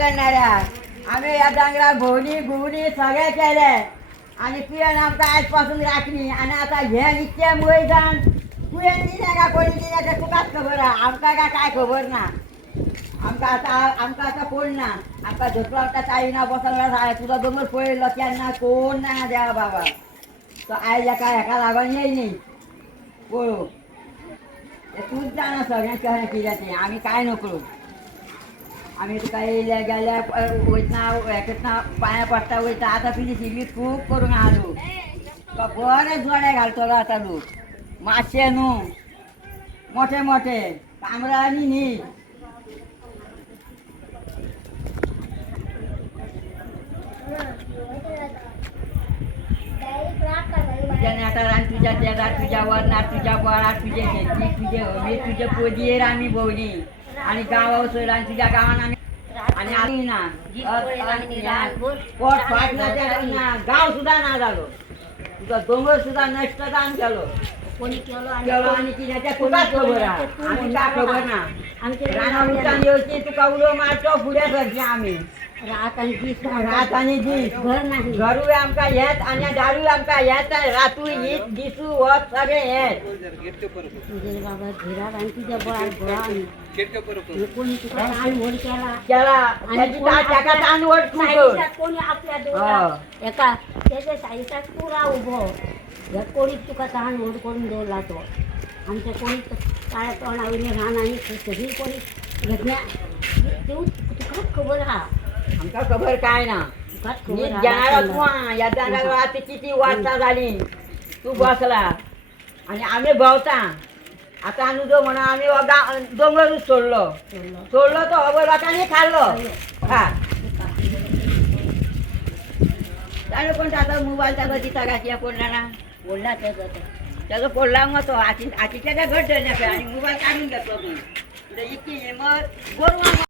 करणाऱ्या आम्ही या डांगरा भोवणी गुवणी सगळ्या केल्या आणि तुवें आमकां आजपासून राखणी आणि आता हे इतके मैदान तुवें दिलें का कोणी दिलें तें तुकाच खबर आहा आमकां काय खबर ना आमकां आता कोण ना आमकां झोपलो आमकां ताई ना बसला तुझा दोंगर पळयलो केन्ना कोण ना देवा बाबा तो आयज हेका लागून येय न्ही पळोव तूच जाणा सगळें कशें कितें तें आमी कांय नकळो आमी तुका येयले गेले वयतना हें करतना पांयां पडटा वयता आतां तुजी सिली खूब करूंक आहा लोक तुका बरें जोडे घालतलो आतां लोक मातशे न्हू मोठे मोठे कामरांनी न्ही तुझ्या नेटारान तुझ्या देगार तुझ्या वरनार तुझ्या बळार तुझे शेती तुझे हमी तुझे पोदयेर आमी भोंवली आनी गांवा वचयलो आनी तुज्या गांवान आमी आनी आमी ना पोट फाट ना गांव सुद्दां ना जालो तुजो दोंगर सुद्दां नश्ट जावन गेलो केलो आनी कितें तें तुकाच खबर आहा आमी काय खबर ना रानां उदकान येवची तुका उलो मारचो फुडें सरचें आमी रात आनी दीस घरूय आमकां हेच आनी दारूय आमकां हेच रातूय हीच दिसू वच सगळें हेच बाबा धीरार आनी तुज्या बळार कोणी तुका ताण व्हड केला ताका ताण व्हड तूं कर कोणी आपल्या दोन एका तेजे सायडीक पुरा उबो हे कोणीच तुका ताण व्हड करून दवरला तो आमच्या कोणी काळ्या तोंडा वयली रान आनी सगळी कोणी घेतल्या तुकाच खबर आहा आमकां खबर काय ना तुकाच न्हीद खबर घेणारो तूं आहा ह्या जाग्यार आतां किती वार्ता जाली तूं बसला आनी आमी भोंवता आतां न्हू म्हणून आमी हो दोंगरूच सोडलो तो खबर लोकांनी खाल्लो ताणें कोण आतां मोबायल ताका दिता काय कितें कोण जाणा बोलला तेजो पडला मग तो हातीच्या घट धरल्या आनी मोबायल काडून घेतलो तूं इतकी हिंमत गोरवां